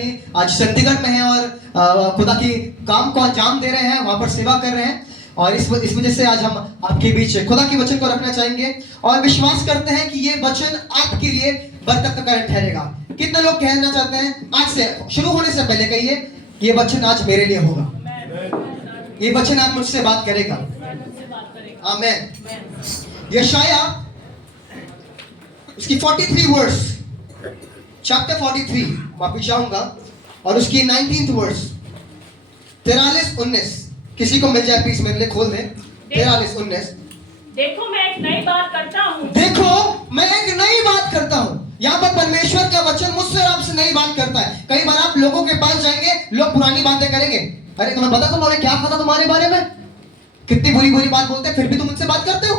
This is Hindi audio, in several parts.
रिसेंटली आज चंडीगढ़ में है और खुदा की काम को अंजाम दे रहे हैं, वहां पर सेवा कर रहे हैं। और इस वजह से आज हम आपके बीच खुदा के वचन को रखना चाहेंगे और विश्वास करते हैं कि ये वचन आपके लिए बरकत का कारण ठहरेगा। कितने लोग कहना चाहते हैं आज से शुरू होने से पहले कहिए ये वचन आज मेरे लिए होगा, ये वचन आज मुझसे बात करेगा। आमीन। यशाया उसकी 43 वर्स, चैप्टर 43 वापिस जाऊंगा और उसकी 19th वर्स 43-19 किसी को मिल जाए प्लीज मेरे लिए खोल दे। 43-19 देखो मैं एक नई बात करता हूँ, देखो मैं एक नई बात करता हूँ। यहाँ पर परमेश्वर का वचन मुझसे और आपसे नई बात करता है। कई बार आप लोगों के पास जाएंगे, लोग पुरानी बातें करेंगे। अरे तुम्हें पता तुम्हारे क्या पता तुम्हारे बारे में, कितनी बुरी बुरी बात बोलते हैं फिर भी तुम उनसे बात करते हो।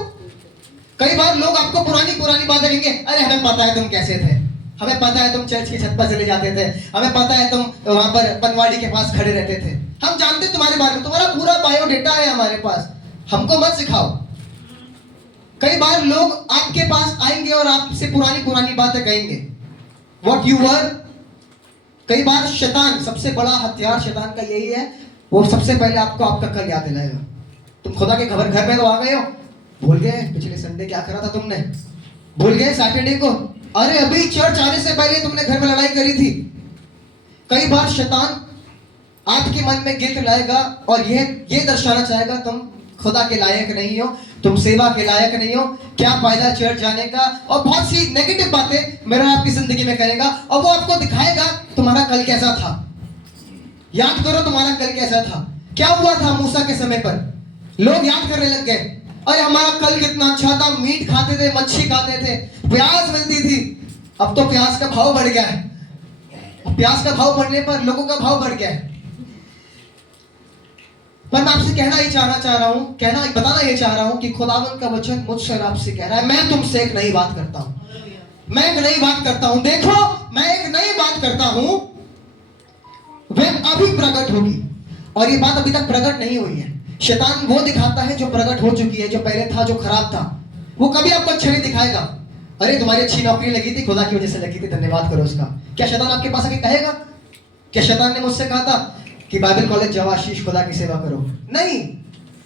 कई बार लोग आपको पुरानी पुरानी बातें कहेंगे, अरे हमें पता है तुम कैसे थे, हमें पता है तुम चर्च की छत पर चले जाते थे, हमें पता है तुम वहां पर पनवाड़ी के पास खड़े रहते थे, हम जानते तुम्हारे बारे में, तुम्हारा पूरा बायोडेटा है हमारे पास, हमको मत सिखाओ। कई बार लोग आपके पास आएंगे और आपसे पुरानी पुरानी बातें कहेंगे, व्हाट यू वर। कई बार शैतान, सबसे बड़ा हथियार शैतान का यही है, वो सबसे पहले आपको आपका कल याद दिलाएगा। तुम खुदा के घर में तो आ गए हो, भूल गए पिछले संडे क्या करा था तुमने, भूल गए सैटरडे को, अरे अभी चर्च आने से पहले तुमने घर में लड़ाई करी थी। कई बार शैतान आपके मन में गिल्ट लाएगा और ये दर्शाना चाहेगा तुम खुदा के लायक नहीं हो, तुम सेवा के लायक नहीं हो, क्या फायदा चर्च जाने का, और बहुत सी नेगेटिव बातें मेरा आपकी जिंदगी में करेगा और वो आपको दिखाएगा तुम्हारा कल कैसा था। याद करो तुम्हारा कल कैसा था, क्या हुआ था मूसा के समय पर। लोग याद करने लग गए, अरे हमारा कल कितना अच्छा था, मीट खाते थे, मच्छी खाते थे, प्याज मिलती थी। अब तो प्याज का भाव बढ़ गया है, अब प्याज का भाव बढ़ने पर लोगों का भाव बढ़ गया है। पर मैं आपसे कहना चाह रहा हूं बताना ये चाह रहा हूं कि खुदावन का वचन मुझसे और आपसे कह रहा है, मैं तुमसे एक नई बात करता हूं, मैं एक नई बात करता हूं। देखो मैं एक नई बात करता हूं, वह अभी प्रकट होगी। और ये बात अभी तक प्रकट नहीं हुई है। शैतान वो दिखाता है जो प्रकट हो चुकी है, जो पहले था, जो खराब था, वो कभी आपको अच्छा नहीं दिखाएगा। अरे तुम्हारी अच्छी नौकरी लगी थी, खुदा की वजह से लगी थी, धन्यवाद करो उसका। क्या शैतान आपके पास आके कहेगा? क्या शैतान ने मुझसे कहा था कि बाइबल कॉलेज जाओ आशीष, खुदा की सेवा करो? नहीं,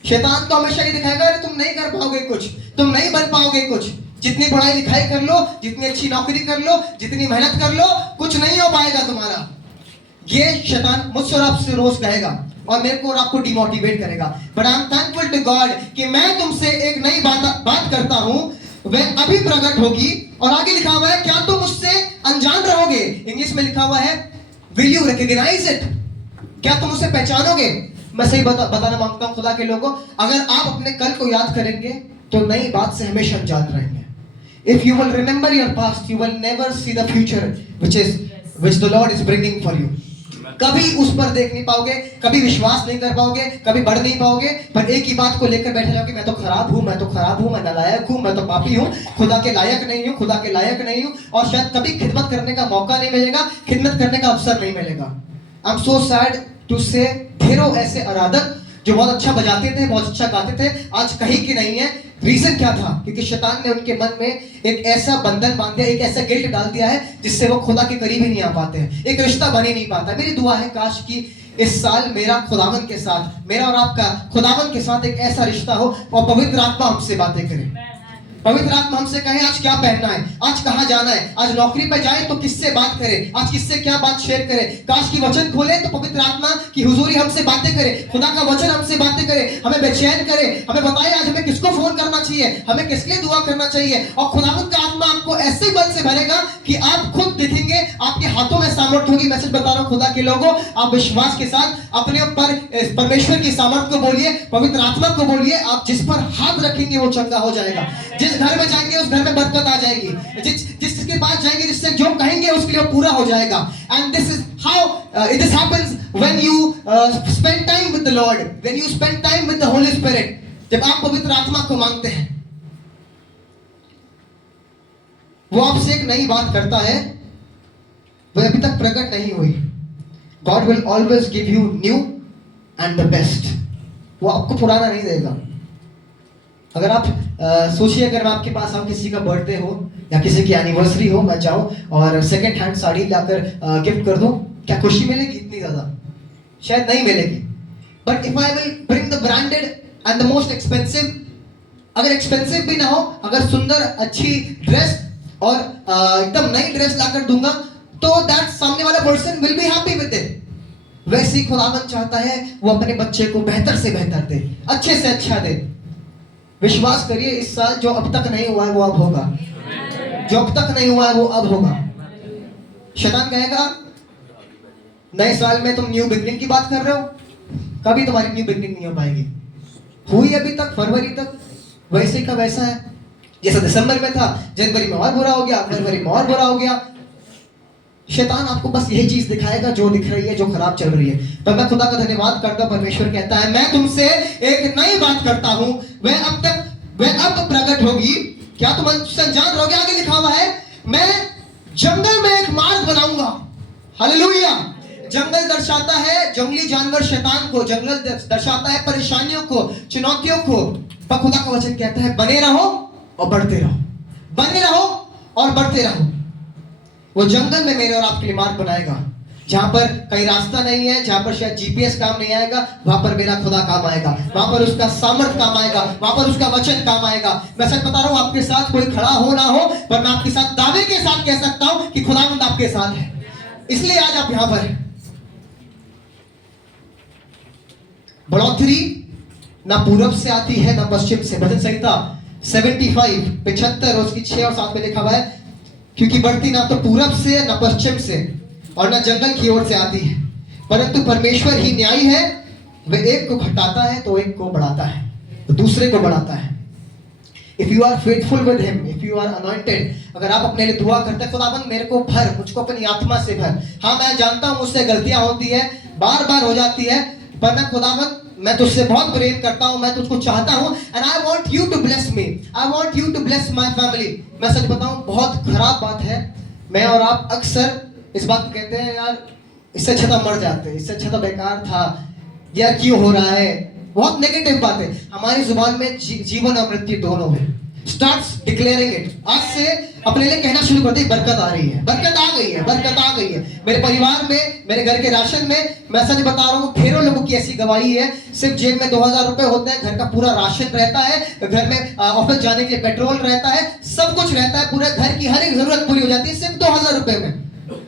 शैतान तो हमेशा ये दिखाएगा अरे तुम नहीं कर पाओगे कुछ, तुम नहीं बन पाओगे कुछ, जितनी पढ़ाई लिखाई कर लो, जितनी अच्छी नौकरी कर लो, जितनी मेहनत कर लो, कुछ नहीं हो पाएगा तुम्हारा। ये शैतान मुझसे और आपसे रोज कहेगा और मेरे को और आपको डिमोटिवेट करेगा। But I am thankful to God कि मैं तुमसे एक नई बात करता हूं, वह अभी प्रकट होगी। और आगे लिखा हुआ है, क्या तुम उससे अनजान रहोगे? इंग्लिश में लिखा हुआ है, विल यू रिकॉग्नाइज इट? क्या तुम उसे पहचानोगे? मैं सही बताना मांगता हूं खुदा के लोगों, अगर आप अपने कल को याद करेंगे तो नई बात से हमेशा अनजान रहेंगे। If you will remember your past, you will never see the future which the Lord is bringing for you. कभी उस पर देख नहीं पाओगे, कभी विश्वास नहीं कर पाओगे, कभी बढ़ नहीं पाओगे, पर एक ही बात को लेकर बैठे रहोगे, मैं तो खराब हूं, मैं तो खराब हूं, मैं नालायक हूं, मैं तो पापी हूं, खुदा के लायक नहीं हूं, खुदा के लायक नहीं हूं। और शायद कभी खिदमत करने का मौका नहीं मिलेगा, खिदमत करने का अवसर नहीं मिलेगा। I am so sad to say, ढेरों ऐसे आराधक जो बहुत अच्छा बजाते थे, बहुत अच्छा गाते थे, आज कहीं की नहीं है। रीजन क्या था? क्योंकि शैतान ने उनके मन में एक ऐसा बंधन बांध दिया, एक ऐसा गिल्ट डाल दिया है जिससे वो खुदा के करीब ही नहीं आ पाते हैं, एक रिश्ता बन ही नहीं पाता। मेरी दुआ है काश कि इस साल मेरा खुदावन के साथ, मेरा और आपका खुदावन के साथ एक ऐसा रिश्ता हो और पवित्र आत्मा हमसे बातें करे, पवित्र आत्मा हमसे कहे आज क्या पहनना है, आज कहाँ जाना है, आज नौकरी पर जाए तो किससे बात करें, आज किससे क्या बात शेयर करें। काश की वचन खोले तो पवित्र आत्मा की हुजूरी हमसे बातें करे, खुदा का वचन हमसे बातें करे, हमें बेचैन करे, हमें बताए आज हमें किसको फोन करना चाहिए, हमें किस लिए दुआ करना चाहिए। और खुदावंद का आत्मा आपको ऐसे बल से भरेगा कि आप खुद देखेंगे, आपके हाथों में सामर्थ्य होगी। मैसेज बता रहा हूं खुदा के लोगों, आप विश्वास के साथ अपने ऊपर परमेश्वर की सामर्थ्य को बोलिए, पवित्र आत्मा को बोलिए, आप जिस पर हाथ रखेंगे वो चंगा हो जाएगा। जिस घर में जाएंगे उस घर में बरकत आ जाएगी, जिसके पास जाएंगे जिससे जो कहेंगे उसके लिए पूरा हो जाएगा। And this is how this happens when you spend time with the Lord, when you spend time with the Holi spirit. जब आप पवित्र आत्मा को मांगते हैं, वो आपसे एक नई बात करता है, वह अभी तक प्रकट नहीं हुई। God will always give you new and the best, वो आपको पुराना नहीं देगा। अगर आप सोचिए, अगर मैं आपके पास आऊँ, किसी का बर्थडे हो या किसी की एनिवर्सरी हो, मैं जाऊँ और सेकंड हैंड साड़ी लाकर गिफ्ट कर दूँ, क्या खुशी मिलेगी इतनी ज्यादा? शायद नहीं मिलेगी। But if I will bring the branded and the most expensive, अगर एक्सपेंसिव भी ना हो, अगर सुंदर अच्छी ड्रेस और एकदम नई ड्रेस लाकर दूंगा, तो दैट सामने वाला person will be happy with it. वैसे ही खुदावन चाहता है वो अपने बच्चे को बेहतर से बेहतर दे, अच्छे से अच्छा दे। विश्वास करिए, इस साल जो अब तक नहीं हुआ है वो अब होगा, जो अब तक नहीं हुआ है वो अब होगा। शैतान कहेगा नए साल में तुम न्यू बिगनिंग की बात कर रहे हो, कभी तुम्हारी न्यू बिगनिंग नहीं हो पाएगी। हुई अभी तक, फरवरी तक वैसे का वैसा है जैसा दिसंबर में था, जनवरी में और बुरा हो गया, फरवरी में और बुरा हो गया। शैतान आपको बस यही चीज दिखाएगा जो दिख रही है, जो खराब चल रही है। पर मैं खुदा का धन्यवाद करता हूं, परमेश्वर कहता है मैं तुमसे एक नई बात करता हूं, वह अब प्रकट होगी। क्या तुम अनजान रहोगे? आगे लिखा हुआ है मैं जंगल में एक मार्ग बनाऊंगा। हालेलुया। जंगल दर्शाता है जंगली जानवर शैतान को, जंगल दर्शाता है परेशानियों को, चुनौतियों को। पर खुदा का वचन कहता है बने रहो और बढ़ते रहो, बने रहो और बढ़ते रहो। वो जंगल में मेरे और आपके लिए मार्ग बनाएगा, जहां पर कहीं रास्ता नहीं है, जहां पर शायद जीपीएस काम नहीं आएगा, वहां पर मेरा खुदा काम आएगा, वहां पर उसका सामर्थ काम आएगा, वहां पर उसका वचन काम आएगा। मैं सच बता रहा हूं, आपके साथ कोई खड़ा हो ना हो, पर मैं आपके साथ दावे के साथ कह सकता हूं कि खुदावंद आपके साथ है। इसलिए आज आप यहां पर हैं। बढ़ोतरी ना पूरब से आती है ना पश्चिम से। भजन संहिता 75 उसकी 6 और 7 में लिखा हुआ है, क्योंकि बढ़ती ना तो पूरब से ना पश्चिम से और ना जंगल की ओर से आती है, परंतु परमेश्वर ही न्यायी है। वह एक को घटाता है तो एक को बढ़ाता है, तो दूसरे को बढ़ाता है। If you are faithful with him, if you are anointed, अगर आप अपने लिए दुआ करते हैं खुदाबंद मेरे को भर, मुझको अपनी आत्मा से भर। हाँ मैं जानता हूं मुझसे गलतियां होती है, बार बार हो जाती है, पर मैं खुदाबंद मैं तुझसे बहुत प्रेम करता हूं, मैं तुझको चाहता हूं, and I want you to bless me, I want you to bless my family. मैं सच बताऊं बहुत खराब बात है, मैं और आप अक्सर इस बात को कहते हैं यार इससे अच्छा तो मर जाते, इससे अच्छा तो बेकार था, यार क्यों हो रहा है। बहुत नेगेटिव बात है हमारी जुबान में, जीवन और मृत्यु दोनों है। Starts declaring it. आज से अपने लिए कहना शुरू कर दे बरकत आ रही है, बरकत आ गई है, बरकत आ गई है। मेरे परिवार में, मेरे घर के राशन में, मैं सच बता रहा हूँ ढेरों लोगों की ऐसी गवाही है, सिर्फ जेब में 2000 रुपए होते हैं, घर का पूरा राशन रहता है, घर में ऑफिस जाने के लिए पेट्रोल रहता है, सब कुछ रहता है, पूरे घर की हर एक जरूरत पूरी हो जाती है सिर्फ 2000 रुपए में।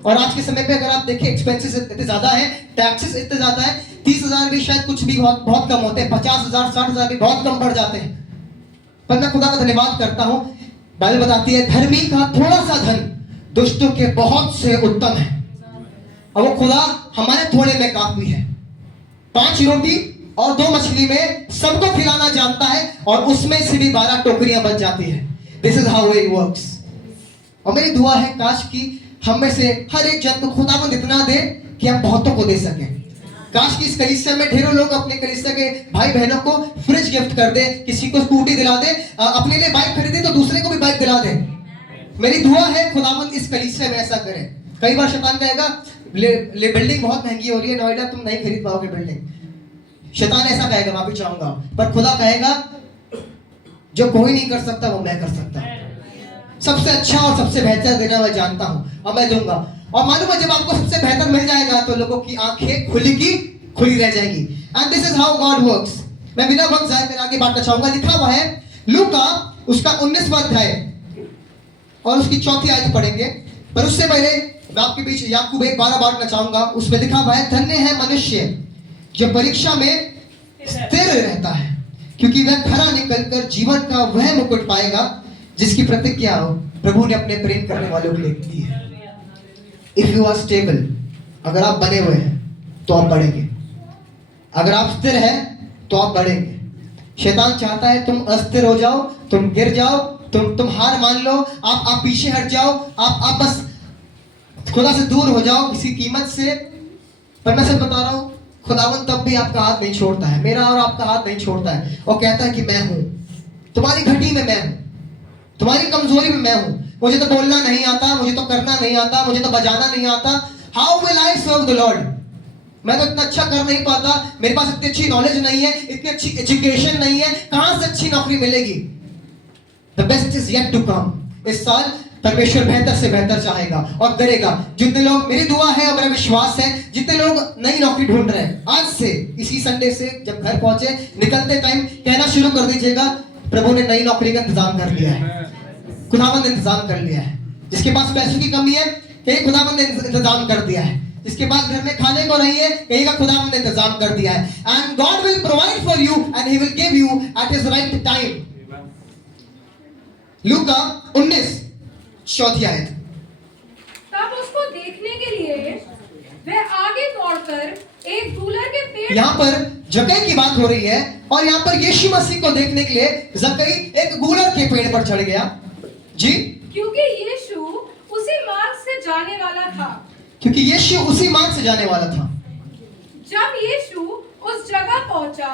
और आज के समय पे अगर आप देखें एक्सपेंसेस इतने ज्यादा है, टैक्सेस इतने ज्यादा है, 30,000 भी शायद कुछ भी बहुत कम होते हैं, 50,000 60,000 भी बहुत कम बढ़ जाते हैं। पर मैं खुदा का धन्यवाद करता हूं, बाइबल बताती है धर्मी का थोड़ा सा धन दुष्टों के बहुत से उत्तम है। और वो खुदा हमारे थोड़े में काफी है। 5 रोटी और 2 मछली में सबको खिलाना जानता है, और उसमें से भी 12 टोकरियां बच जाती है। This is how it works. और मेरी दुआ है काश कि हम में से हर एक जन को खुदावंद इतना दे कि हम बहुतों को दे सकें। काश कि इस कलीसिया में ढेरों लोग अपने कलीसिया के भाई बहनों को फ्रिज गिफ्ट कर दे, किसी को स्कूटी दिला दे, अपने लिए बाइक खरीदे तो दूसरे को भी बाइक दिला दे। मेरी दुआ है खुदावंद इस कलीसिया में ऐसा करे। कई बार शैतान कहेगा बिल्डिंग बहुत महंगी हो रही है नोएडा, तुम नहीं खरीद पाओगे बिल्डिंग। शैतान ऐसा कहेगा, मैं भी चाहूंगा, पर खुदा कहेगा जो कोई नहीं कर सकता वो मैं कर सकता हूं। सबसे अच्छा और सबसे बेहतर देना मैं जानता हूं और मैं दूंगा। और मालूम है जब आपको सबसे बेहतर मिल जाएगा तो लोगों की आंखें खुली की खुली रह जाएगी। And this is how God works. मैं बिना वक्त जाए मेरे आगे बांटना चाहूंगा। लिखा हुआ है लूका उसका 19वां अध्याय और उसकी 4थी आयत पढ़ेंगे, पर उससे पहले मैं आपके बीच याकूब 1:12 बांटना चाहूंगा। उसमें लिखा हुआ है धन्य है मनुष्य जो परीक्षा में स्थिर रहता है, क्योंकि वह खरा निकलकर जीवन का वह मुकुट पाएगा जिसकी प्रतिज्ञा प्रभु ने अपने प्रेम करने वालों के लिए की है। इफ यू आर स्टेबल, अगर आप बने हुए हैं तो आप बढ़ेंगे, अगर आप स्थिर हैं तो आप बढ़ेंगे। शैतान चाहता है तुम अस्थिर हो जाओ, तुम गिर जाओ, तुम हार मान लो, आप पीछे हट जाओ, आप बस खुदा से दूर हो जाओ किसी कीमत से। पर मैं सच बता रहा हूं खुदावंद तब भी आपका हाथ नहीं छोड़ता है, मेरा और आपका हाथ नहीं छोड़ता है, और कहता है कि मैं हूं तुम्हारी घटी में, मैं हूं तुम्हारी कमजोरी में, मैं हूं। मुझे तो बोलना नहीं आता, मुझे तो करना नहीं आता, मुझे तो बजाना नहीं आता। How will I serve the Lord? मैं तो इतना अच्छा कर नहीं पाता, मेरे पास इतनी अच्छी नॉलेज नहीं है, इतनी अच्छी एजुकेशन नहीं है, कहां से अच्छी नौकरी मिलेगी? The best is yet to come. इस साल परमेश्वर बेहतर से बेहतर चाहेगा और करेगा। जितने लोग, मेरी दुआ है और मेरा विश्वास है, जितने लोग नई नौकरी ढूंढ रहे हैं, आज से इसी संडे से जब घर पहुंचे निकलते टाइम कहना शुरू कर दीजिएगा, प्रभु ने नई नौकरी का इंतजाम कर लिया है, खुदावंद ने इंतजाम कर लिया है। जिसके पास पैसों की कमी है कहीं खुदावंद ने इंतजाम कर दिया है। जिसके पास घर में खाने को नहीं है कहेगा खुदावंद ने इंतजाम कर दिया है। And God will provide for you and he will give you at his right time. लूका 19 चौथी आयत। तब उसको देखने के लिए वह आगे दौड़कर एक गूलर के पेड़। यहाँ पर जक्कई की बात हो रही है और यहाँ पर यीशु मसीह को देखने के लिए जक्कई एक गूलर के पेड़ पर चढ़ गया जी, क्योंकि यीशु उसी मार्ग से जाने वाला था। क्योंकि यीशु उसी मार्ग से जाने वाला था। जब यीशु उस जगह पहुंचा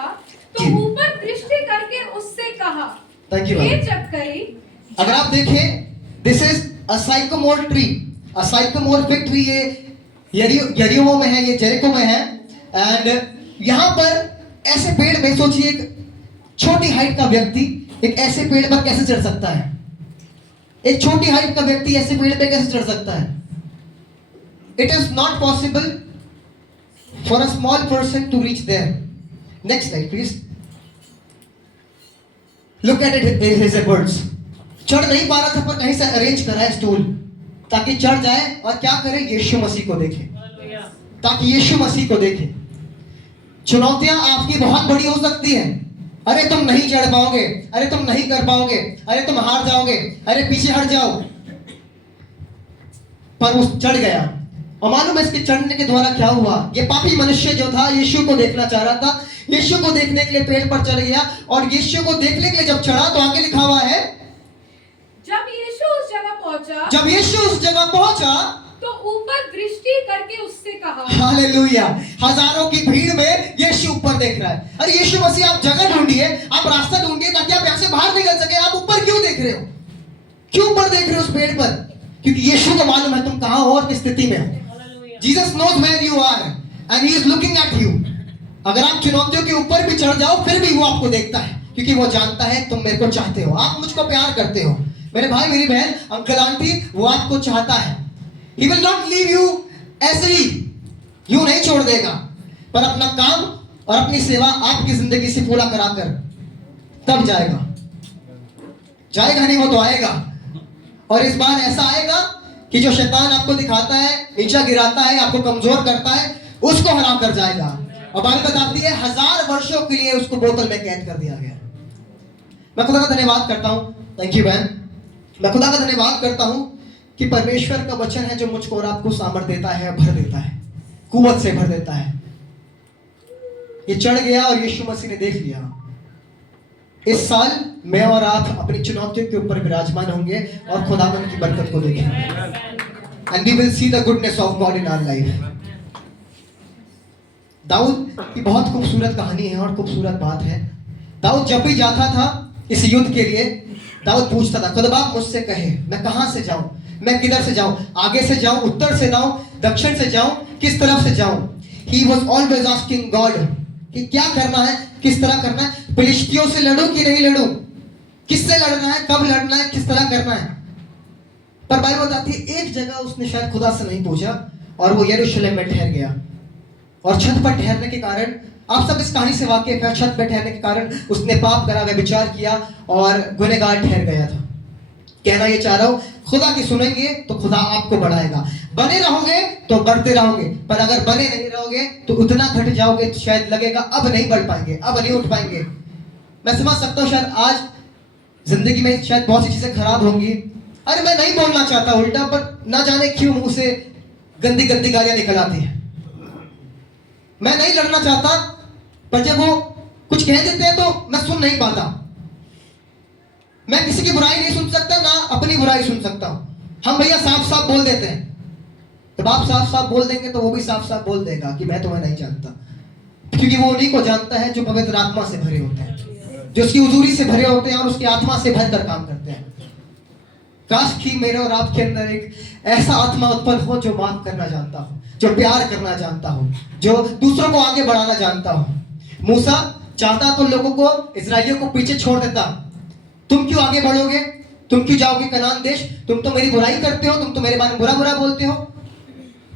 तो जी। ऊपर दृष्टि करके उससे कहा, Thank you, हे ma'am. जक्कई। अगर आप देखें, this is a sycamore tree, a sycamore fig tree. ये यरीहो में है, ये जेरिको में है। एंड यहाँ पर ऐसे पेड़ में सोचिए, एक छोटी हाइट का व्यक्ति एक ऐसे पेड़ पर कैसे चढ़ सकता है? एक छोटी हाइट का व्यक्ति ऐसे पेड़ पे कैसे चढ़ सकता है? It is not possible for a small person to reach there. Next slide please. Look at it his words. चढ़ नहीं पा रहा था पर कहीं से अरेंज करा है स्टूल ताकि चढ़ जाए और क्या करे, यीशु मसीह को देखे, ताकि यीशु मसीह को देखे। चुनौतियां आपकी बहुत बड़ी हो सकती हैं। अरे तुम नहीं चढ़ पाओगे, अरे तुम नहीं कर पाओगे, अरे तुम हार जाओगे, अरे पीछे हट जाओ, पर वो चढ़ गया। और मालूम है इसके चढ़ने के द्वारा क्या हुआ? ये पापी मनुष्य जो था यीशु को देखना चाह रहा था, यीशु को देखने के लिए पेड़ पर चढ़ गया। और यीशु को देखने के लिए जब चढ़ा तो आगे लिखा हुआ है, जब यीशु उस जगह पहुंचा जब यीशु उस जगह पहुंचा तो ऊपर दृष्टि करके उससे कहा। हालेलुया। हजारों की भीड़ में यीशु ऊपर देख रहा है। अरे यीशु मसीह, आप जगह ढूंढिए, आप रास्ता ढूंढिए ताकि आप यहां से बाहर निकल सके। आप ऊपर क्यों देख रहे हो? क्यों ऊपर देख रहे हो उस पेड़ पर? क्योंकि यीशु को मालूम है तुम कहां हो और किस स्थिति में हो। Jesus knows where you are and he is looking at you. अगर आप चुनौतियों के ऊपर भी चढ़ जाओ फिर भी वो आपको देखता है, क्योंकि वो जानता है तुम मेरे को चाहते हो, आप मुझको प्यार करते हो। मेरे भाई, मेरी बहन, अंकल, आंटी, वो आपको चाहता है। He will not leave you ऐसे ही, यूं नहीं छोड़ देगा, पर अपना काम और अपनी सेवा आपकी जिंदगी से पूरा कराकर तब जाएगा। जाएगा नहीं, वो तो आएगा। और इस बार ऐसा आएगा कि जो शैतान आपको दिखाता है, नीचा गिराता है, आपको कमजोर करता है, उसको हरा कर जाएगा। और बाइबल बताती है 1000 वर्षों के लिए उसको बोतल में कैद कर दिया गया। मैं खुदा का धन्यवाद करता हूं। थैंक यू बहन। मैं खुदा का धन्यवाद करता हूं कि परमेश्वर का वचन है जो मुझको और आपको सामर्थ देता है, भर देता है, कुवत से भर देता है। ये चढ़ गया और यीशु मसीह ने देख लिया। इस साल मैं और आप अपनी चुनौतियों के ऊपर विराजमान होंगे और खुदावन की बरकत को देखेंगे। And we will see the goodness of God in our life. दाऊद की बहुत खूबसूरत कहानी है और खूबसूरत बात है। दाऊद जब भी जाता था इस युद्ध के लिए, दाऊद पूछता था, खुदा मुझसे कहे मैं कहां से जाऊं, मैं किधर से जाऊं, आगे से जाऊं, उत्तर से जाऊं, दक्षिण से जाऊं, किस तरफ से जाऊं। He was always asking God कि क्या करना है, किस तरह करना है, फिलिस्तियों से लड़ूं कि नहीं लड़ूं, किससे लड़ना है, कब लड़ना है, किस तरह करना है। पर बाइबल बताती है एक जगह उसने शायद खुदा से नहीं पूछा और वो यरूशलेम में ठहर गया। और छत पर ठहरने के कारण, आप सब इस कहानी से वाकिफ है, छत पर ठहरने के कारण उसने पाप करा, व्यभिचार किया और गुनहगार ठहर गया था। कहना ये चाह रहा हूं, खुदा की सुनेंगे तो खुदा आपको बढ़ाएगा, बने रहोगे तो बढ़ते रहोगे, पर अगर बने नहीं रहोगे तो उतना घट जाओगे तो शायद लगेगा अब नहीं बढ़ पाएंगे, अब नहीं उठ पाएंगे। मैं समझ सकता हूं शायद आज जिंदगी में शायद बहुत सी चीजें खराब होंगी। अरे मैं नहीं बोलना चाहता उल्टा, पर ना जाने क्यों मुंह से गंदी गंदी गालियां निकल आती है। मैं नहीं लड़ना चाहता, पर जब वो कुछ कह देते हैं तो मैं सुन नहीं पाता। मैं किसी की बुराई नहीं सुन सकता, ना अपनी बुराई सुन सकता हूं। हम भैया साफ साफ बोल देते हैं, तो आप साफ साफ बोल देंगे तो वो भी साफ साफ बोल देगा कि मैं तुम्हें नहीं जानता, क्योंकि वो उन्हीं को जानता है जो पवित्र आत्मा से भरे होते हैं, जो उसकी हुजूरी से भरे होते हैं और उसकी आत्मा से भरकर काम करते हैं। काश कि मेरे और आपके अंदर एक ऐसा आत्मा उत्पन्न हो जो माफ करना जानता हो, जो प्यार करना जानता हो, जो दूसरों को आगे बढ़ाना जानता हो। मूसा चाहता तो लोगों को, इजराइलियों को पीछे छोड़ देता, तुम क्यों आगे बढ़ोगे, तुम क्यों जाओगे कनान देश? तुम तो मेरी बुराई करते हो, तुम तो मेरे बारे में बुरा बुरा बोलते हो।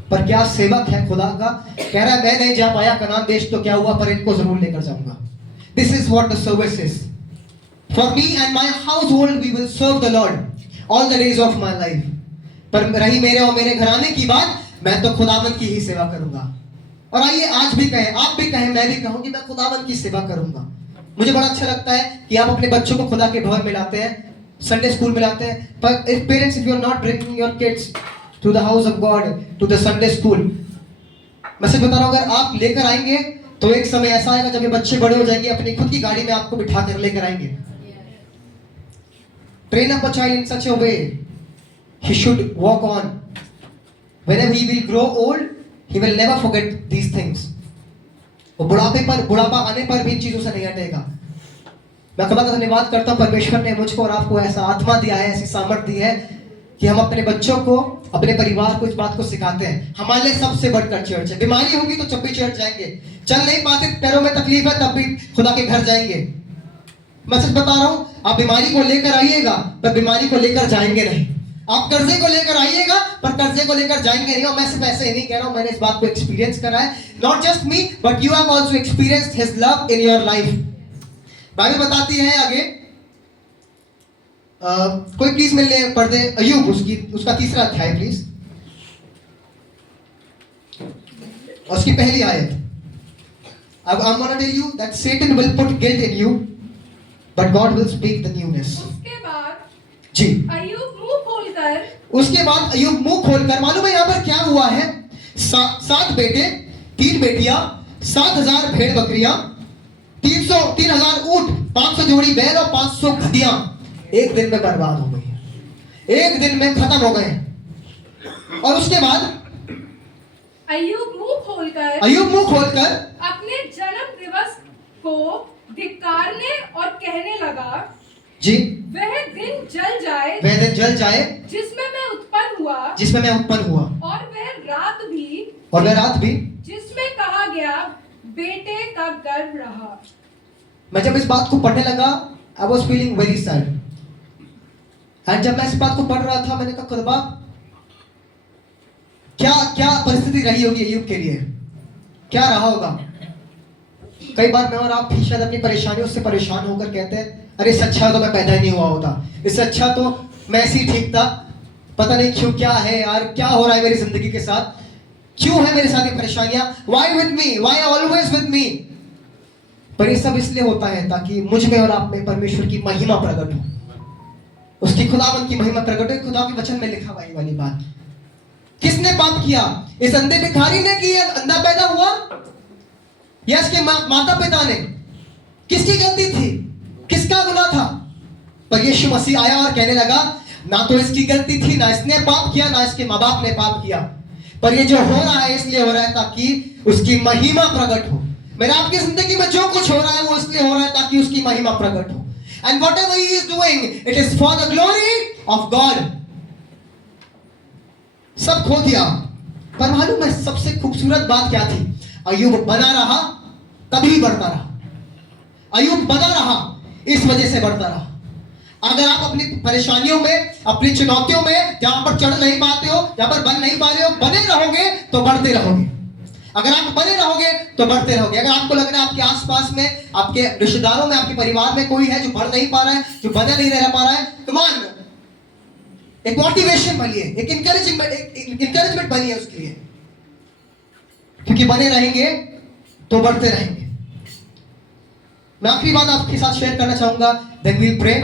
पर क्या सेवक है खुदा का, कह रहा है मैं नहीं जा पाया कनान देश, तो क्या हुआ, पर इनको जरूर लेकर जाऊंगा। This is what the service is. For me and my household we will serve the Lord all the days of my life. पर रही मेरे और मेरे घराने की बात, मैं तो खुदावंद की ही सेवा करूंगा। और आइए आज भी कहें, आप भी कहें, मैं भी कहूं कि मैं खुदावंद की सेवा करूंगा। मुझे बड़ा अच्छा लगता है कि आप अपने बच्चों को खुदा के भवन में लाते हैं, संडे स्कूल में लाते हैं। पर if parents, if you are not bringing your kids to the house of God, to the Sunday school, मैं सिर्फ बता रहा हूं, अगर आप लेकर आएंगे तो एक समय ऐसा आएगा जब ये बच्चे बड़े हो जाएंगे, अपनी खुद की गाड़ी में आपको बिठा कर लेकर आएंगे। Train up a child in such a way he should walk on. Whenever he will grow old, he will never forget these things. वो बुढ़ापा आने पर भी इन चीजों से नहीं हटेगा। मैं खुदा का धन्यवाद करता हूँ, परमेश्वर ने मुझको और आपको ऐसा आत्मा दिया है, ऐसी सामर्थ्य दी है कि हम अपने बच्चों को, अपने परिवार को इस बात को सिखाते हैं। हमारे लिए सबसे बढ़कर चर्च है। बीमारी होगी तो जब भी चर्च जाएंगे, चल नहीं पाते, पैरों में तकलीफ है, तब भी खुदा के घर जाएंगे। मैं सिर्फ बता रहा हूँ, आप बीमारी को लेकर आइएगा पर बीमारी को लेकर जाएंगे नहीं। आप कर्जे को लेकर आइएगा पर कर्जे को लेकर जाएंगे नहीं। और मैं सिर्फ ऐसे ही नहीं कह रहा हूं, मैंने इस बात को एक्सपीरियंस करा है। Not just me but you have also experienced his love in your life. Bible बताती है आगे, कोई प्लीज मिल ले पढ़ दे अय्यूब, उसका 3रा अध्याय प्लीज, और उसकी पहली आयत। अब I am gonna tell you that Satan will put guilt in you but God will speak the newness। उसके बाद जी, अय्यूब मुंह खोलकर, उसके बाद अय्यूब मुंह खोलकर, मालूम है यहाँ पर क्या हुआ है? 7 बेटे, 3 बेटियां, 7,000 भेड़ बकरियां, 3,000 ऊंट, 500 जोड़ी बैल और 500 गधियां एक दिन में बर्बाद हो गई, एक दिन में खत्म हो गए। और उसके बाद अय्यूब मुंह खोलकर अपने जन्म दिवस को धिक्कारने और कहने लगा, जी, वह दिन जल जाए जिसमें मैं उत्पन्न हुआ, और वह रात भी जिसमें कहा गया बेटे का गर्भ रहा। मैं जब इस बात को पढ़ने लगा, I was feeling very sad. And जब मैं इस बात को पढ़ रहा था, मैंने कहा खुदा, क्या परिस्थिति रही होगी अय्यूब के लिए, क्या रहा होगा। कई बार मैं और आप भी शायद अपनी परेशानियों से परेशान होकर कहते हैं, अरे इससे अच्छा तो मैं पैदा ही नहीं हुआ होता, इससे अच्छा तो मैं ऐसे ही ठीक था, पता नहीं क्यों, क्या है यार, क्या हो रहा है मेरी जिंदगी के साथ, क्यों है मेरे साथ ये परेशानियां, why with me, why always with me. पर ये सब इसलिए होता है ताकि मुझ में और आप में परमेश्वर की महिमा प्रकट हो, उसकी खुदावंद की महिमा प्रकट हो। खुदा के वचन में लिखा हुआ ये वाली बात। किसने पाप किया? इस अंधे भिखारी ने कि अंधा पैदा हुआ, या इसके माता पिता ने? किसकी गलती थी, किसका गुनाह था? पर यीशु मसीह आया और कहने लगा, ना तो इसकी गलती थी, ना इसने पाप किया, ना इसके माँ बाप ने पाप किया, पर ये जो हो रहा है इसलिए हो रहा है ताकि उसकी महिमा प्रकट हो। मेरा आपकी जिंदगी में जो कुछ हो रहा है वो इसलिए हो रहा है ताकि उसकी महिमा प्रकट हो। And whatever he is doing, it is for the glory of God. सब खो दिया, पर मालूम है सबसे खूबसूरत बात क्या थी? अय्यूब बना रहा, तभी बढ़ता रहा। अय्यूब बना रहा, इस वजह से बढ़ता रहा। अगर आप अपनी परेशानियों में, अपनी चुनौतियों में, जहां पर चढ़ नहीं पाते हो, जहां पर बन नहीं पा रहे हो, बने रहोगे तो बढ़ते रहोगे। अगर आप बने रहोगे तो बढ़ते रहोगे। अगर आपको लग रहा है आपके आसपास में, आपके रिश्तेदारों में, आपके परिवार में कोई है जो बढ़ नहीं पा रहा है, जो बना नहीं रह पा रहा है, तो मान एक मोटिवेशन बनिए, एक इंकरेजमेंट बनिए उसके लिए, क्योंकि बने रहेंगे तो बढ़ते रहेंगे। मैं आखिरी बात आपके साथ शेयर करना चाहूंगा, देन वील प्रे।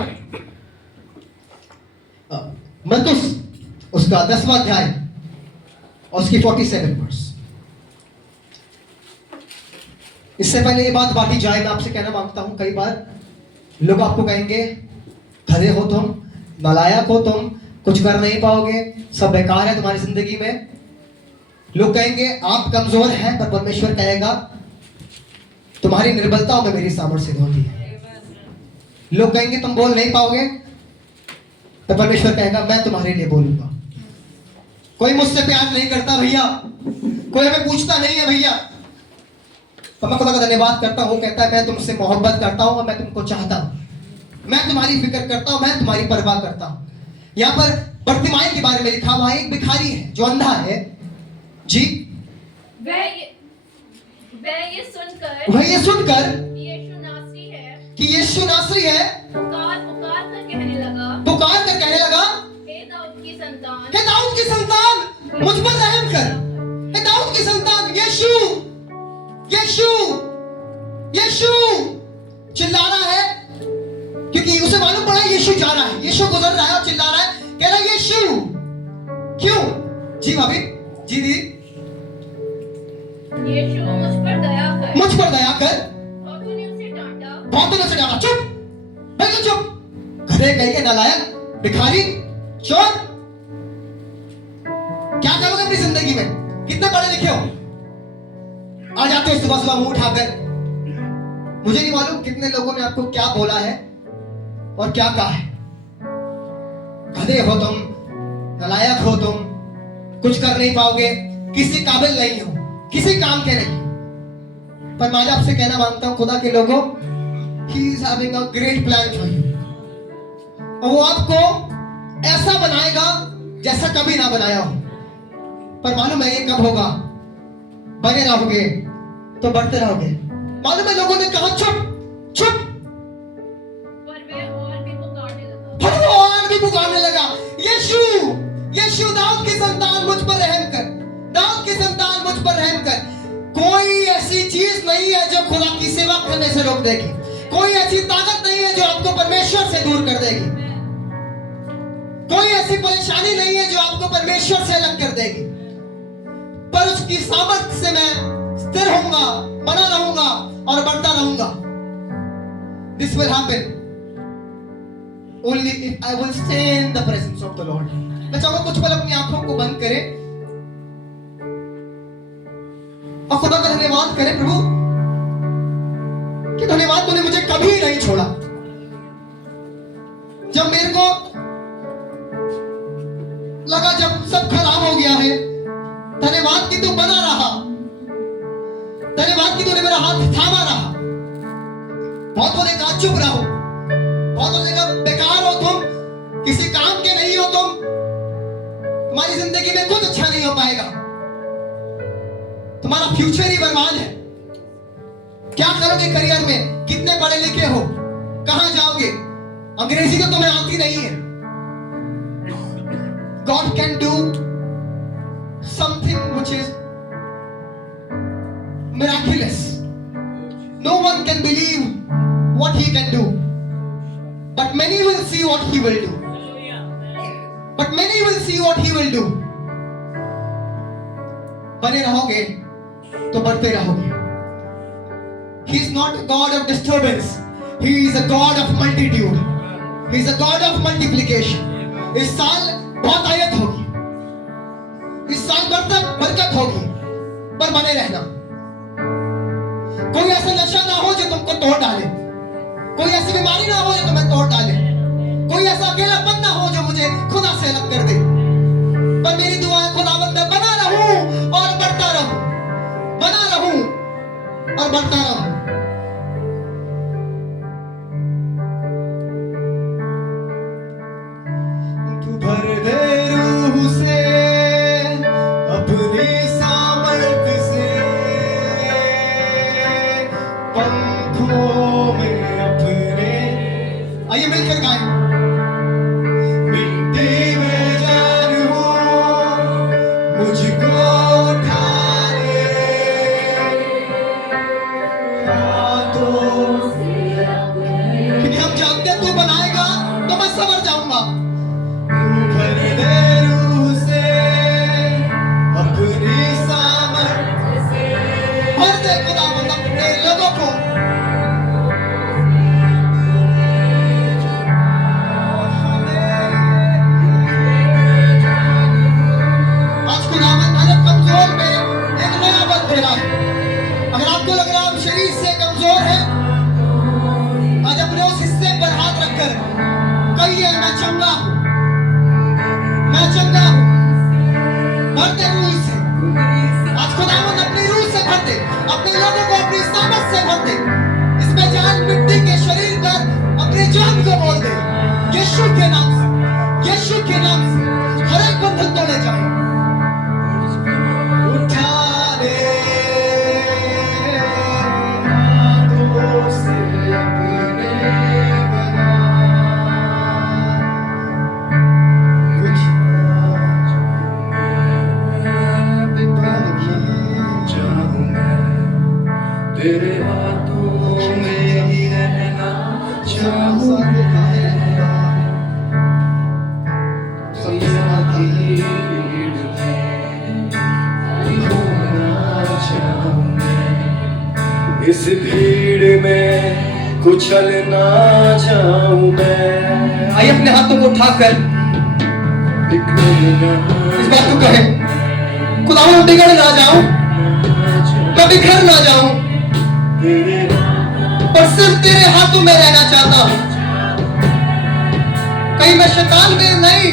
मत्तुस उसका 10वां अध्याय और उसकी 47 वर्स। इससे पहले ये बात बांटी जाए, मैं आपसे कहना मांगता हूं, कई बार लोग आपको कहेंगे गधे हो तुम, नालायक हो तुम, कुछ कर नहीं पाओगे, सब बेकार है तुम्हारी जिंदगी में। लोग कहेंगे आप कमजोर हैं, पर परमेश्वर कहेगा तुम्हारी निर्बलताओं में मेरी सामर्थ्य सिद्ध होती है। लोग कहेंगे तुम बोल नहीं पाओगे, तो परमेश्वर कहेगा मैं तुम्हारे लिए बोलूंगा। कोई मुझसे प्यार नहीं करता भैया, कोई हमें पूछता नहीं है भैया, तो मैं खुदा का धन्यवाद करता हूं, कहता है मैं तुमसे मोहब्बत करता हूं और मैं तुमको चाहता हूं। मैं तुम्हारी फिक्र करता हूं, मैं तुम्हारी परवाह करता हूं। यहां पर बर्तिमाई के बारे में लिखा हुआ है, एक भिखारी है जो अंधा है जी। वह ये सुनकर यीशु नासरी है पुकार पुकार कर कहने लगा, हे दाऊद की संतान मुझ पर रहम कर। हे दाऊद की संतान, यीशु यीशु यीशु चिल्ला रहा है, क्योंकि उसे मालूम पड़ा यीशु जा रहा है, यीशु गुजर रहा है और चिल्ला रहा है, कह रहा है यीशु। क्यों जी भाभी जी दीदी? यीशु मुझ पर दया कर। बहुतों ने उसे डांटा, चुप बिल्कुल चुप, घरे गए नालायक भिखारी चोर। क्या करोगे अपनी जिंदगी में? कितने पढ़े लिखे हो? आ जाते हो सुबह सुबह मुंह उठाकर। मुझे नहीं मालूम कितने लोगों ने आपको क्या बोला है और क्या कहा है। गधे हो तुम, नालायक हो तुम, कुछ कर नहीं पाओगे, किसी काबिल नहीं हो, किसी काम के नहीं। पर मैं आपसे कहना मांगता हूं, खुदा के लोगों, He is having a great plan for you। और वो आपको ऐसा बनाएगा जैसा कभी ना बनाया हो। पर मालूम है ये कब होगा? बने रहोगे तो बढ़ते रहोगे। मालूम है लोगों ने कहा चुप चुप, पर वह और भी पुकारने लगा, यीशु यीशु, दाऊद की संतान मुझ पर रहम कर, दाऊद की संतान मुझ पर रहम कर। कोई ऐसी चीज नहीं है जो खुदा की सेवा करने से रोक देगी, कोई ऐसी ताकत नहीं है जो आपको परमेश्वर से दूर कर देगी, कोई ऐसी परेशानी नहीं है जो आपको परमेश्वर से अलग कर देगी। पर उसकी सामर्थ्य से मैं स्थिर होऊंगा, बना रहूंगा और बढ़ता रहूंगा। This will happen only if I will stay in the presence of the Lord। मैं चाहूंगा कुछ पल अपनी आंखों को बंद करें और खुदा का धन्यवाद करें, प्रभु कि धन्यवाद तूने मुझे कभी नहीं छोड़ा। जब मेरे को लगा जब सब खराब हो गया है, धन्यवाद कि तू बना रहा, धन्यवाद कि तूने मेरा हाथ थामा रहा। बहुतों ने कहा चुप रहो, बहुतों ने कहा बेकार हो तुम, किसी काम के नहीं हो तुम, तुम्हारी जिंदगी में कुछ अच्छा नहीं हो पाएगा, तुम्हारा फ्यूचर ही बर्बाद है, क्या करोगे करियर में, कितने पढ़े लिखे हो, कहां जाओगे, अंग्रेजी तो तुम्हें आती नहीं है। God can do something which is miraculous। No one can believe what he can do, but many will see what he will do, but many will see what he will do। बने रहोगे तो बढ़ते रहोगे। He is not a God of disturbance, he is a God of multitude, he is a God of multiplication। इस साल बहुत आयत होगी, इस साल बरकत होगी, पर बने रहना। कोई ऐसा नशा ना हो जो तुमको तोड़ डाले, कोई ऐसी बीमारी ना हो जो तुम्हें तोड़ डाले, कोई ऐसा अकेलापन ना हो जो मुझे खुदा से अलग कर दे। पर मेरी दुआ है खुदावंद मैं बना रहूं और बढ़ता रहूं, बना रहूं और बढ़ता रहूं। तू भर दे रूह से अपनी सामर्थ से, पंखों में अपने। आइए मिलकर गाएं। मिट्टी में जान हूं मुझको उठा ले, तेरे हाथों में ही रहना चाहूं इस भीड़ में कुचलना चाहूं मैं। आइए अपने हाथों को उठाकर इस बात को कहें, खुदा मैं बिगड़ ना जाऊं, मैं बिखर ना जाऊं, पर सिर्फ तेरे हाथों में रहना चाहता हूं। कहीं मैं शैतान में नहीं,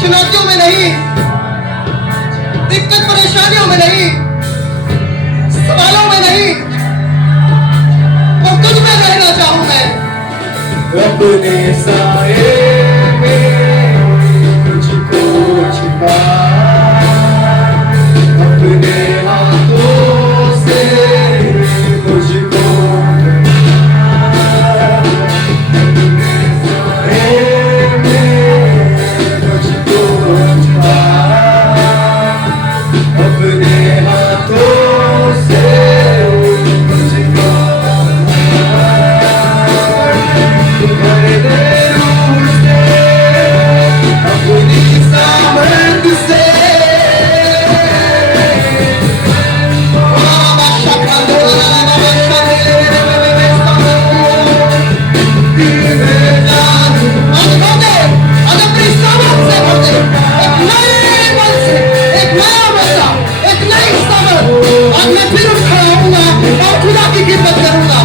चुनौतियों में नहीं, दिक्कत परेशानियों में नहीं, सवालों में नहीं, और तुझ में रहना चाहूं मैं। अपने साए में मुझको छिपा, अपने हाथों से मुझको अपने साए में मुझको छिपा, अपने हाथों से मुझको अपनी सामर्थ से मैं फिर उठ खड़ा होऊंगा और खुदा की खिदमत करूंगा।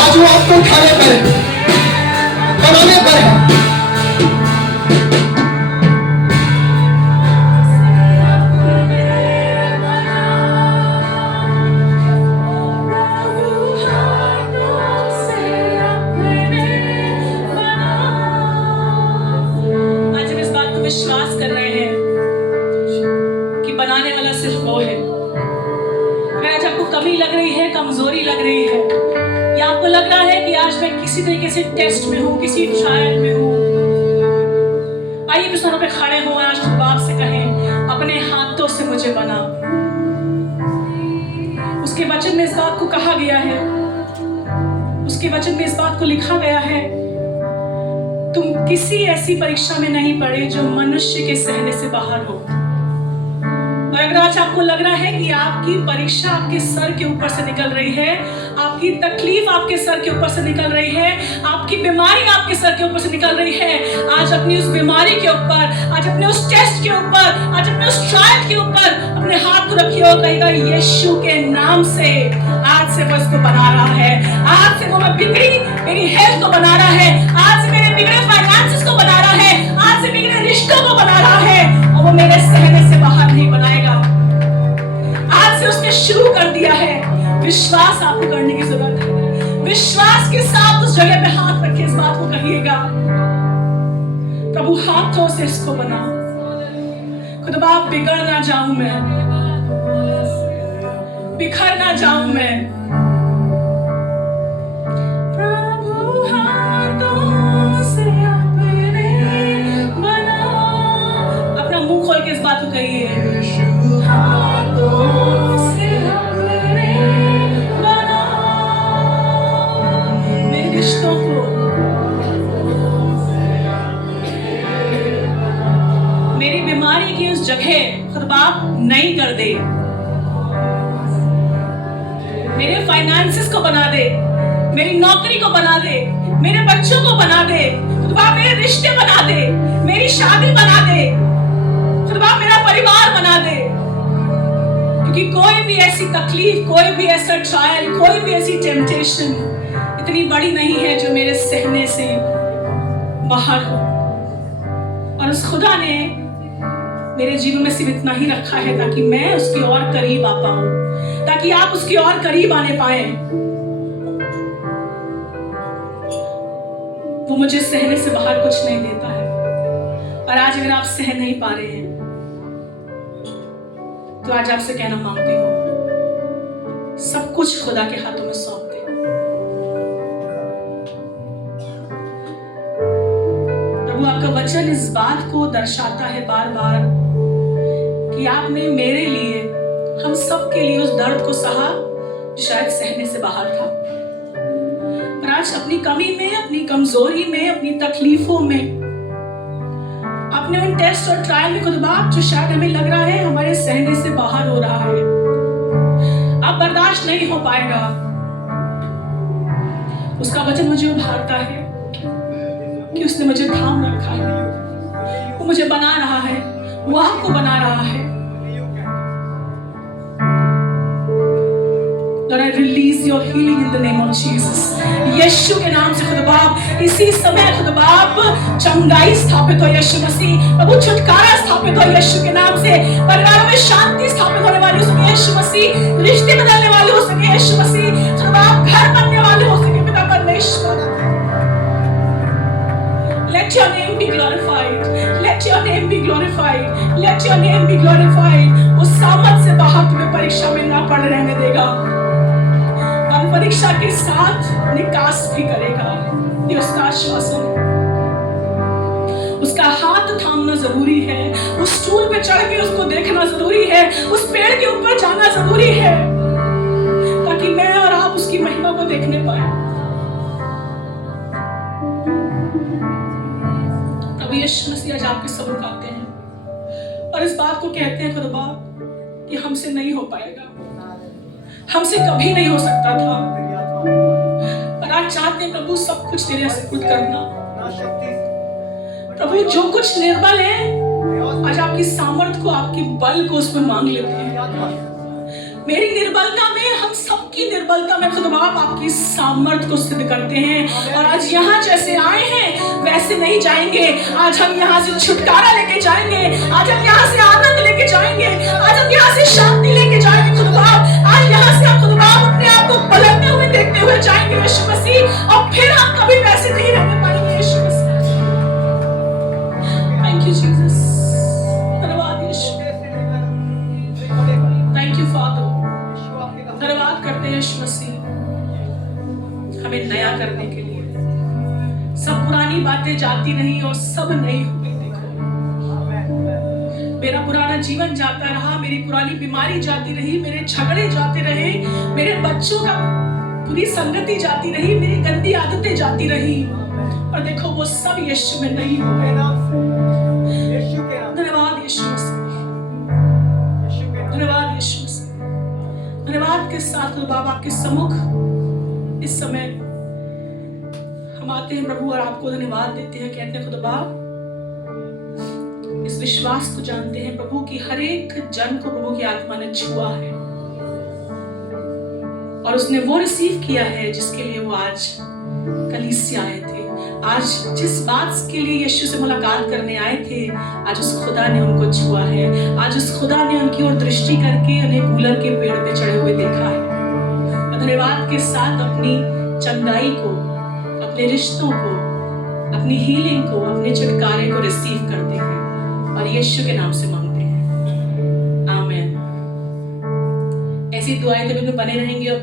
आज वो आपको उठाने पर है, बनाने पर है। आज हम इस बात को विश्वास कर रहे हैं कि बनाने वाला सिर्फ वो है। अगर आज आपको कमी लग रही है, कमजोरी लग रही है, या आपको लग रहा है कि आज मैं किसी तरीके से टेस्ट में हूँ, किसी ट्रायल में हूँ, आइए इस पे खड़े हो, आज बाप से कहें अपने हाथों से मुझे बना। उसके वचन में इस बात को कहा गया है, उसके वचन में इस बात को लिखा गया है, तुम किसी ऐसी परीक्षा में नहीं पड़े जो मनुष्य के सहने से बाहर हो। और अगर आज आपको लग रहा है कि आपकी परीक्षा आपके सर के ऊपर से निकल रही है, आपकी तकलीफ आपके सर के ऊपर से निकल रही है, आपकी बीमारी आपके सर के ऊपर से निकल रही है, आज अपनी उस बीमारी के ऊपर, आज अपने उस टेस्ट के ऊपर, आज अपने उस ट्रायल के ऊपर अपने हाथ को रखिए और कहेगा यीशु के नाम से आज से वो इसको बना रहा है, आज से वो मैं बिगड़ी मेरी हेल्थ को बना रहा है, आज से मेरे बिगड़े फाइनेंसेस को बना रहा है, आज से बिगड़े रिश्तों को बना रहा है, और वो मेरे सहने से बाहर नहीं बनाएगा। आज से उसने शुरू कर दिया है। विश्वास आपको करने की जरूरत है। विश्वास के साथ उस जगह पे हाथ रख के इस बात को कहिएगा, प्रभु हाथों से इसको बना। खुदा बिगड़ ना जाऊं मैं, बिखर ना जाऊं मैं, प्रभु हाथों से अपने बना। अपना मुंह खोल के इस बात को कहिए, हाथों से अपने बना मेरे रिश्तों को, मेरी बीमारी की उस जगह खुदा नहीं कर दे, मेरे फाइनेंसेस को बना दे, मेरी नौकरी को बना दे, मेरे बच्चों को बना दे, खुदा मेरे रिश्ते बना दे, मेरी शादी बना दे, खुदा मेरा परिवार बना दे। क्योंकि कोई भी ऐसी तकलीफ, कोई भी ऐसा ट्रायल, कोई भी ऐसी टेम्पटेशन इतनी बड़ी नहीं है जो मेरे सहने से बाहर हो। और उस खुदा ने मेरे जीवन में सिर्फ इतना ही रखा है ताकि मैं उसकी और करीब आ पाऊं, ताकि आप उसकी और करीब आने पाए। वो मुझे सहने से बाहर कुछ नहीं देता है। और आज अगर आप सह नहीं पा रहे हैं तो आज आपसे कहना मांगती हूँ, सब कुछ खुदा के हाथों में सौंप दे। प्रभु आपका वचन इस बात को दर्शाता है बार बार कि आपने मेरे लिए, हम सब के लिए उस दर्द को सहा जो शायद सहने से बाहर था। पर आज अपनी कमी में, अपनी कमजोरी में, अपनी तकलीफों में, अपने उन टेस्ट और ट्रायल में खुद बाप जो शायद हमें लग रहा है हमारे सहने से बाहर हो रहा है, अब बर्दाश्त नहीं हो पाएगा, उसका वचन मुझे उभारता है कि उसने मुझे थाम रखा है, वो मुझे बना रहा है, वो आपको बना रहा है। Lord, I release your healing in the name of Jesus. यीशु के नाम से खुदा बाप इसी समय खुदा बाप चंगाई स्थापित हो यीशु मसीह, प्रभु छुटकारा स्थापित हो यीशु के नाम से, परिवारों में शांति स्थापित होने वाली हो सके यीशु मसीह, रिश्ते बदलने वाले हो सके यीशु मसीह, खुदा बाप घर बनने वाले हो सके पिता परमेश्वर। Let your name be glorified. Let your name be glorified. Let your name be glorified. उस सामत से बाहर तुम्हें परीक्षा में ना पड़ रहने देगा, और परीक्षा के साथ निकास भी करेगा। ये उसका आश्वासन है। उसका हाथ थामना जरूरी है, उस स्टूल पे चढ़ के उसको देखना जरूरी है, उस पेड़ के ऊपर जाना जरूरी है, ताकि मैं और आप उसकी महिमा को देखने पाए। प्रभु यीशु मसीह आज आपके सम्मुख आते हैं और इस बात को कहते हैं खुदा बाप कि हमसे नहीं हो पाएगा, हमसे कभी नहीं हो सकता था, पर आज चाहते हैं प्रभु सब कुछ तेरे सुपुर्द करना। प्रभु जो कुछ निर्बल है आज आपकी सामर्थ को, आपकी बल को उसमें मांग लेते हैं। मेरी निर्बलता में, हम सबकी निर्बलता में खुदा बाप आपकी सामर्थ को सिद्ध करते हैं, और आज यहाँ जैसे आए हैं वैसे नहीं जाएंगे। आज हम यहाँ से छुटकारा लेके जाएंगे, आज हम यहाँ से आनंद लेके जाएंगे, आज हम यहाँ से शांति लेके जाएंगे खुदा बाप। आज यहाँ से आप खुदा बाप अपने आप को बदलते हुए देखते हुए जाएंगे यीशु मसीह, और फिर हम कभी वैसे नहीं रहने पाएंगे यीशु मसीह। थैंक यू जीसस, धन्यवाद यीशु, थैंक यू फादर, धन्यवाद करते हैं यीशु मसीह हमें नया करने के लिए। सब पुरानी बातें जाती रही और सब नई हो गई। देखो मेरा पुराना जीवन जाता रहा, मेरी पुरानी बीमारी जाती रही, मेरे झगड़े जाते रहे, मेरे बच्चों का बुरी संगति जाती रही, मेरी गंदी आदतें जाती रही, और देखो वो सब यीशु में नहीं हो गए। धन्यवाद यीशु मसीह, धन्यवाद यीशु मसीह। धन्यवाद के साथ बाबा आपके सम्मुख इस समय हम आते हैं प्रभु, और आपको धन्यवाद देते हैं, कहते हैं खुदा बाप इस विश्वास को जानते हैं प्रभु कि हर एक जन को प्रभु की आत्मा ने छुआ है, और उसने वो रिसीव किया है जिसके लिए वो आज कलीसिया आए थे। आज जिस बात के लिए यीशु से मुलाकात करने आए थे, आज उस खुदा ने उनको छुआ है, आज उस खुदा ने उनकी ओर दृष्टि करके उन्हें गूलर के पेड़ पे चढ़े हुए देखा है। और धन्यवाद के साथ अपनी चंगाई को, अपने रिश्तों को, अपनी हीलिंग को, अपने छुटकारे को रिसीव करते हैं, और यीशु के नाम से मांगते हैं, आमीन। ऐसी दुआएं कभी भी बने रहेंगे और